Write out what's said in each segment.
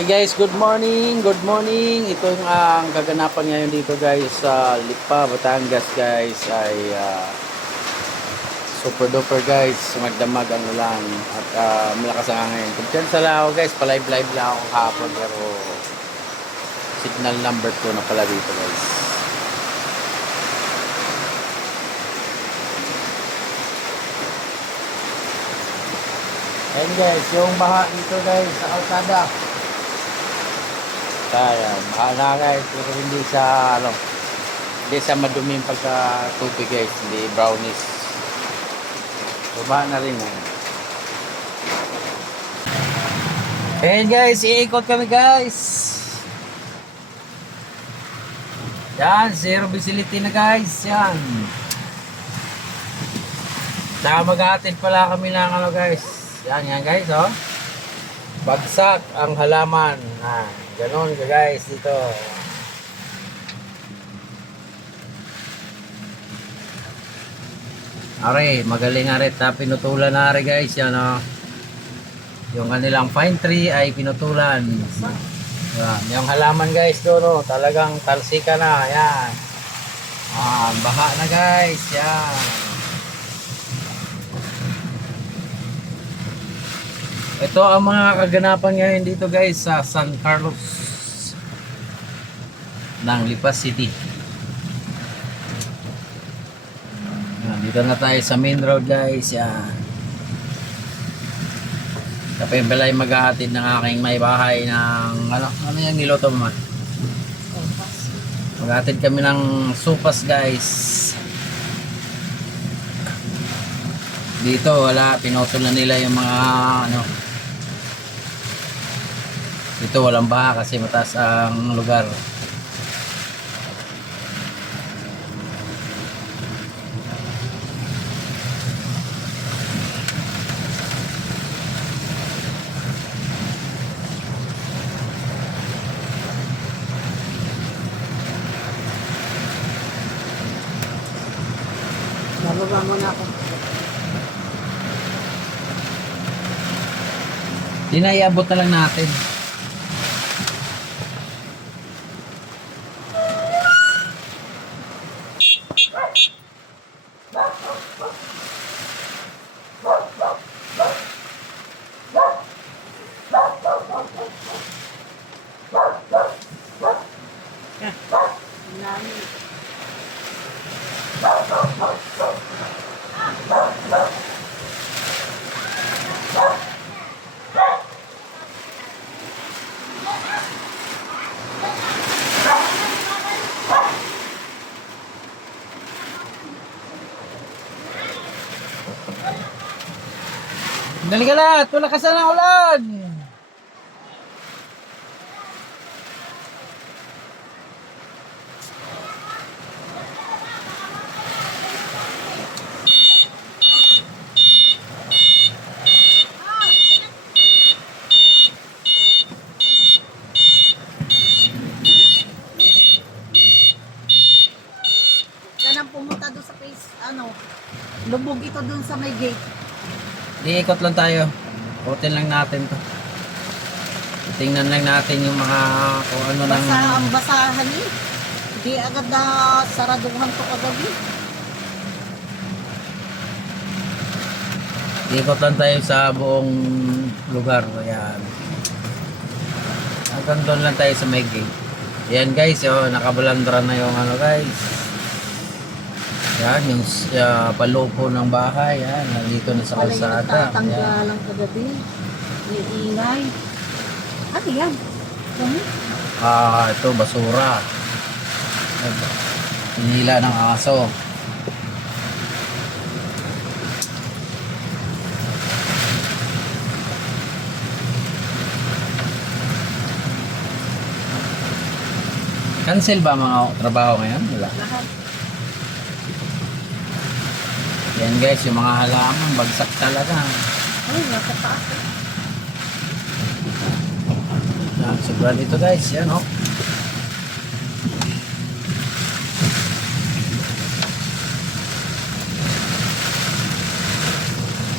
Okay guys, good morning, good morning. Ito yung ang kaganapan ngayon dito guys sa Lipa, Batangas guys ay super duper guys, magdamag ang ulan at malakas ang hangin. Kumpiyansa lang ako guys, pa-live lang ako kahapon pero signal number 2 na pala dito guys. Ayan guys, yung baha dito guys sa kalsada. Kaya, bahala guys, pero hindi sa hindi sa maduming pagka tubig guys, hindi brownies. So, baha na rin eh. Ayan guys, iikot kami guys. Yan, zero visibility na guys, yan. Saka maghahatid pala kami ng guys. Yan guys, oh. Bagsak ang halaman. Ganon ka guys dito. Are, magaling arit na pinutulan na are guys, yan oh. Yung kanilang pine tree ay pinutulan. Yan, yung halaman guys doon oh, talagang talsika na, yan. Baha na guys, yan. Ito ang mga kaganapan ngayon dito guys sa San Carlos ng Lipa City. Dito na tayo sa main road guys. Yan. Kapag balay maghahatid ng aking may bahay ng ano yung niloto mo man? Maghahatid kami ng sopas guys. Dito wala, pinutol na nila yung mga dito walang baha kasi mataas ang lugar. Bababa muna ako. Dinaiabot na lang natin. Dali ka lahat, wala kasi ng ulan. Ganang pumunta doon sa face, lubog ito doon sa may gate. Iikot lang tayo. Ikutin lang natin to. Tingnan lang natin yung mga kung ano nang Basa ang basahan eh. Hindi agad na saraduhan to kagabi. Iikot lang tayo sa buong lugar. Ayan. Hanggang doon lang tayo sa may gate. Ayan guys, nakabalandra na yung guys. Yan, yung palupo ng bahay, yan, nandito na sa kalsada. Tatanggalan kagabi. May ingay. Ano yan? Ito, basura. Hinila ng aso. Cancel ba mga trabaho ngayon? Wala. Lahat. Yan guys, yung mga halaman, bagsak talaga. Ay, nasa taas. Yan, sobra dito guys, yan oh.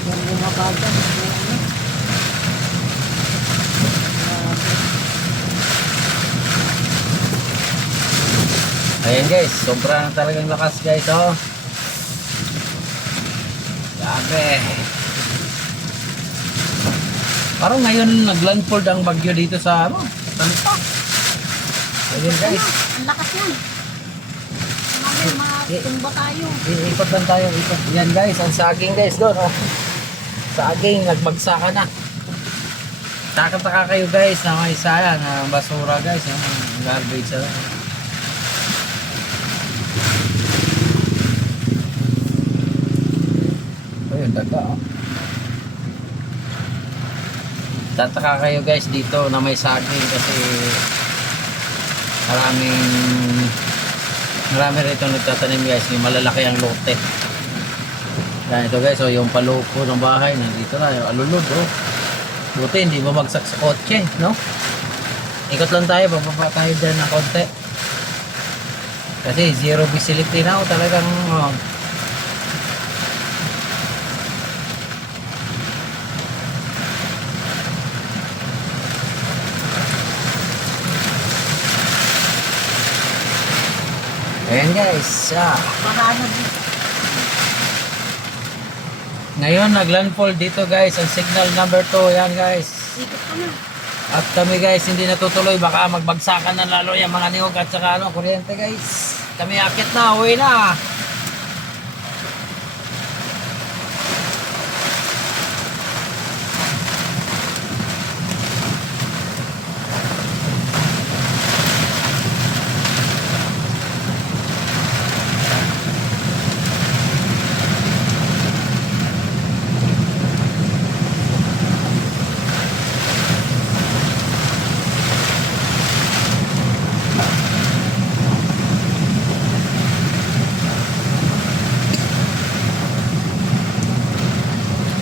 Yan yung mabagal. Ayan guys, sobra na talagang lakas guys, oh. Grabe. Parang ngayon naglandfall ang bagyo dito sa ano, Tampa. Ayan guys. Ang lakas yan. Mamaya matumba tayo. Ikot lang tayo, ikot. Yan guys, ang saging guys doon, oh. Saging, nagbagsakan na. Taka-taka kayo guys na may sayang, basura guys, yung garbage na. Ayun, daga, oh. Tataka kayo guys dito na may saging kasi marami rito nagtatanim guys, may malalaki ang lote. Yan ito guys, oh, yung palupo ng bahay nandito na, yung alulod, oh. Buti hindi bumagsak sa kotse, no? Ikot lang tayo, bababa tayo dyan ng konti. Kasi zero visibility na, oh, talagang oh. Ayan guys, Marano dito. ngayon naglandfall dito guys ang signal number 2. Yan guys, Ikot ka na. at kami guys hindi natutuloy, baka magbagsakan na lalo yung mga niyog at saka ano, kuryente guys. Kami akit na, uwi na.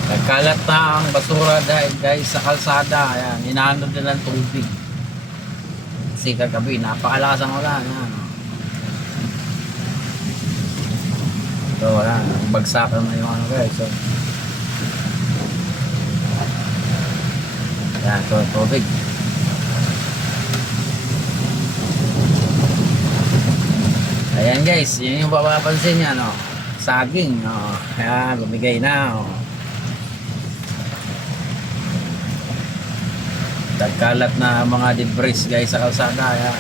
Nagkalat na ang basura dahil guys sa kalsada. Ayan, inaano din ng tubig. Kasi kagabi, napakalakas ang ulan. Ayan. So, ayan, bagsakan na yung ano guys. So, ayan, so, tubig. Ayan guys, yun yung papapansin niya, no? Saging, no? Ayan, bumigay na, no? Nagkalat na mga debris guys sa kalsada. Ayan.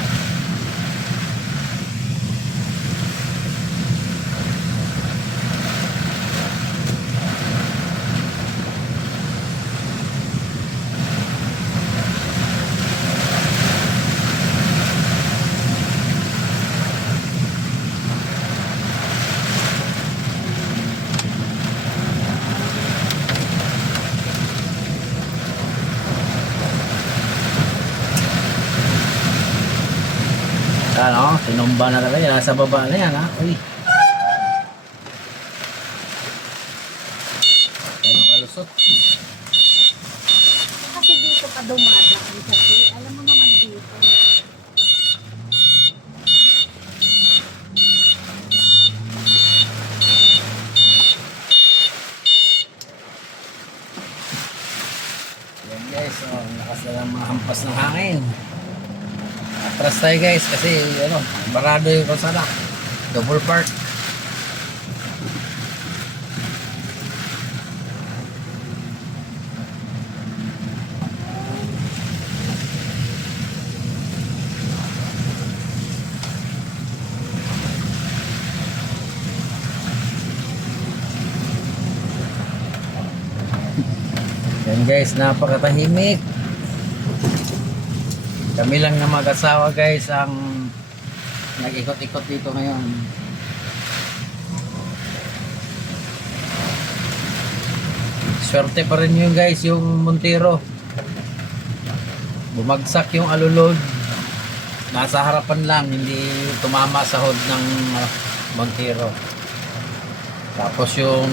Ano, tinumba na talaga yan. Nasa baba na yan, ha? Uy. Ano, kalusot. Kasi dito pa dumadaan kasi. Alam mo naman dito. Yan guys, oh, lakas na lang mga hampas ng hangin. Atras tayo guys kasi ano, barado yung kalsada. Double park. Yan guys, napakatahimik. Kami lang na mag-asawa guys ang nag-ikot-ikot dito ngayon. Swerte pa rin yun guys, yung Montero. Bumagsak yung alulod. Nasa harapan lang, hindi tumama sa hood ng Montero. Tapos yung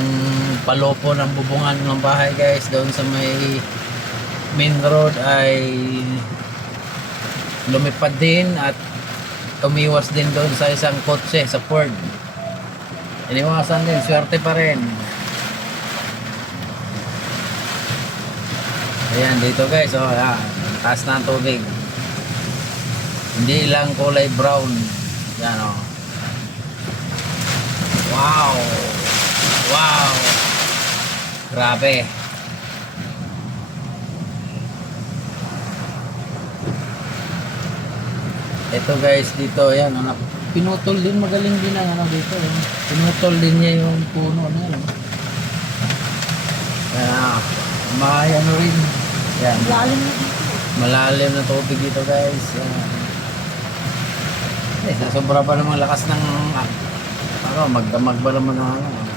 palopo ng bubungan ng bahay guys, doon sa may main road ay lumipad din at tumiwas din doon sa isang kotse sa Ford. Iniwasan din, swerte pa rin. Ayan dito guys, oh, ayan, taas na ang tubig. Hindi lang kulay brown. Yan, oh. Grabe. Ito guys, dito, ayan, ano, pinutol din, magaling din ang ano dito. Pinutol din niya yung puno na yan. Kaya, may ano rin. Yan. Lalim na dito. Malalim na tubig dito guys. Yan. Sobra pa namang lakas ng magdamag ba naman ng ano.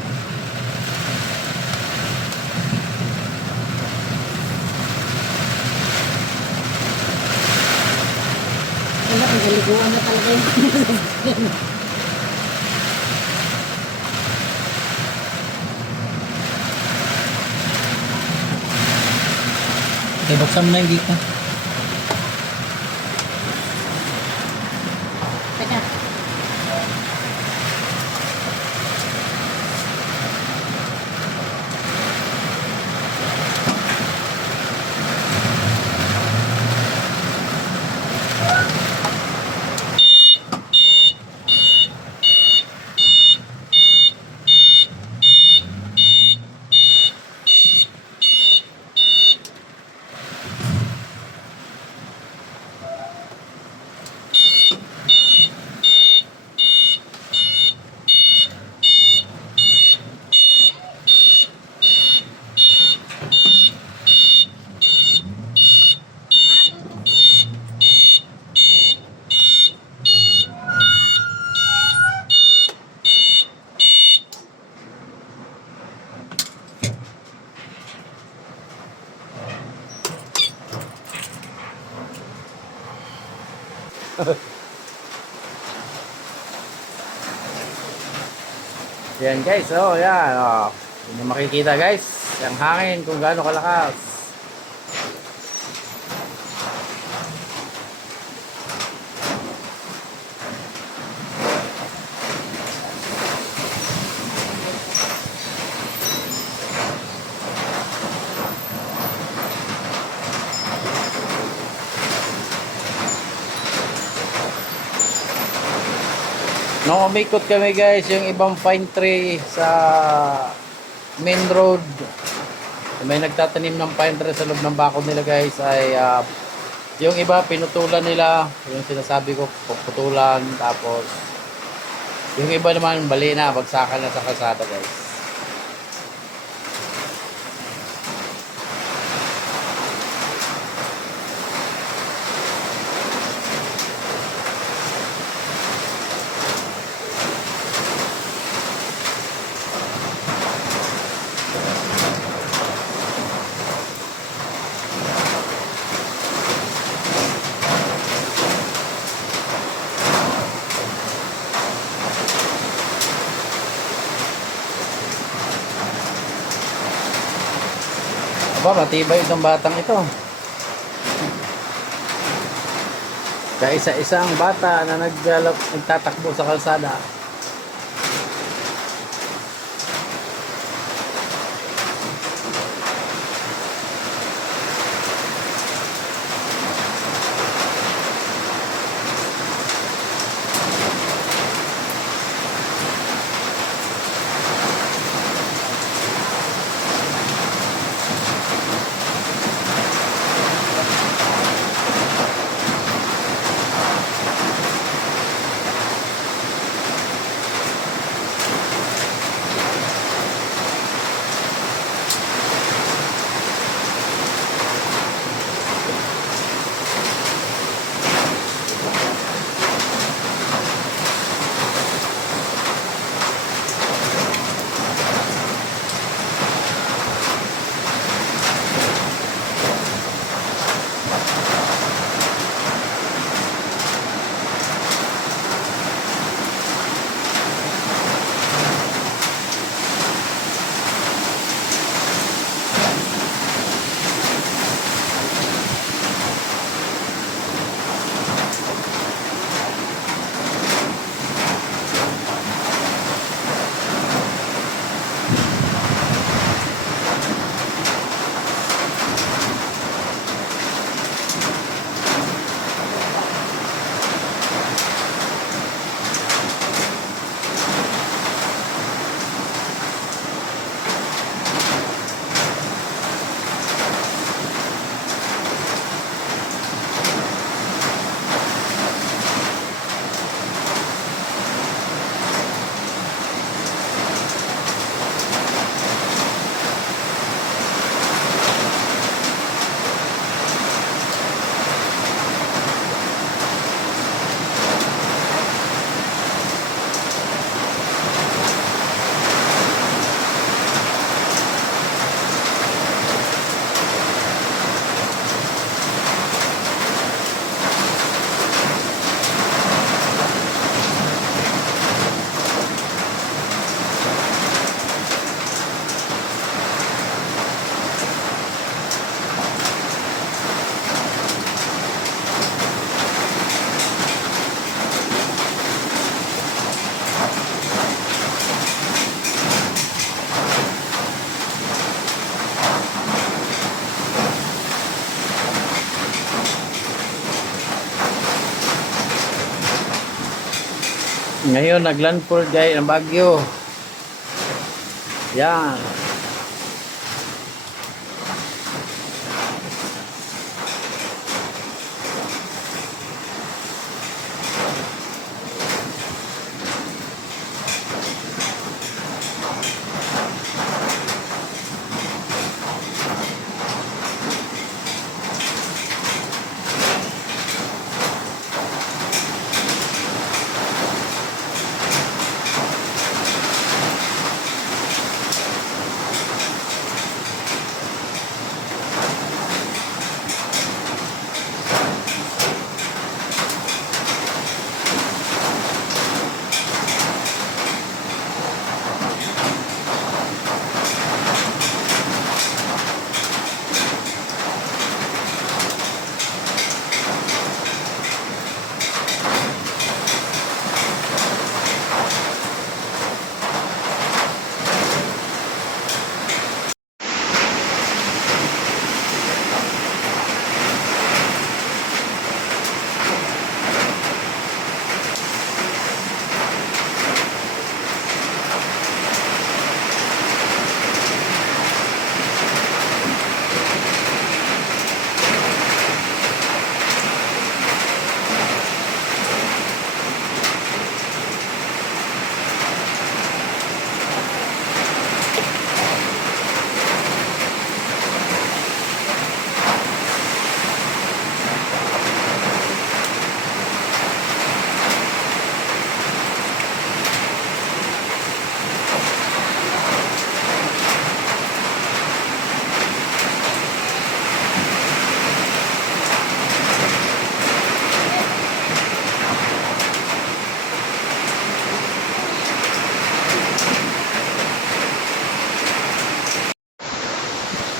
Wala, nagaliguan na talaga yung Okay, buksan mo na yung gate. Teka. Yan guys, oh yan. Oh. Hindi makikita guys, yung hangin kung gaano kalakas. Nung umikot kami guys, yung ibang pine tree sa main road, may nagtatanim ng pine tree sa loob ng bakod nila guys, ay yung iba pinutulan nila, yung sinasabi ko putulan, tapos yung iba naman bali na, bagsakan na sa kalsada guys. Aba, matibay itong batang ito. Kaisa-isa ang bata na nagtatakbo sa kalsada. Ngayon naglandfall guys ang bagyo. Yan.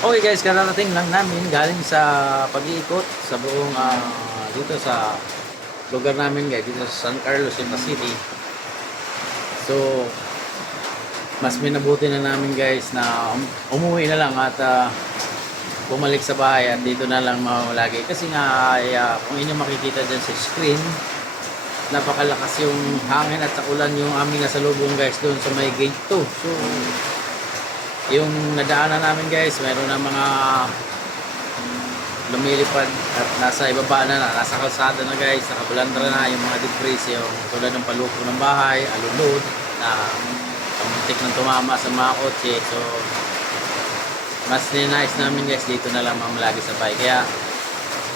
Okay guys, kararating lang namin galing sa pag-iikot sa buong dito sa lugar namin guys, dito sa San Carlos, Santa City. So, mas minabuti na namin guys na umuwi na lang at bumalik sa bahay at dito na lang lagi. Kasi nga, kung inyo makikita dyan sa screen, napakalakas yung hangin at sa ulan yung aming nasalubong guys doon sa may gate 2. So, yung nadaanan namin guys, meron na mga lumilipad at nasa ibaba na, nasa kalsada na guys, nakabulandra na yung mga debris, yung tulad ng palupo ng bahay, alulod na kamuntik ng tumama sa mga kotse. So mas ninais namin guys dito na lang mamalagi sa bahay. Kaya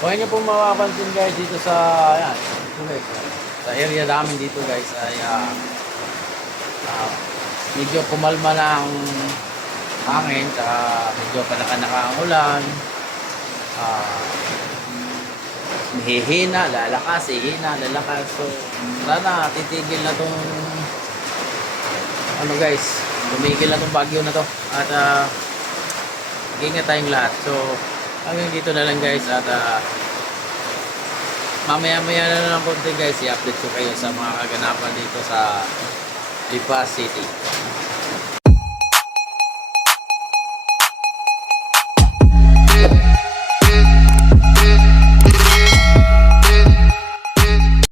kung inyo pong mapapansin guys dito sa ayan, sa area namin dito guys ay medyo pumalma na ang hangin, medyo panaka-naka ang ulan, hihina, lalakas, hihina, lalakas. So sana titigil na tong ano guys, tumigil na tong bagyo na to at ingat tayong lahat. So hanggang dito na lang guys at mamaya-maya na lang konti guys, i-update ko kayo sa mga kaganapan dito sa Lipa City.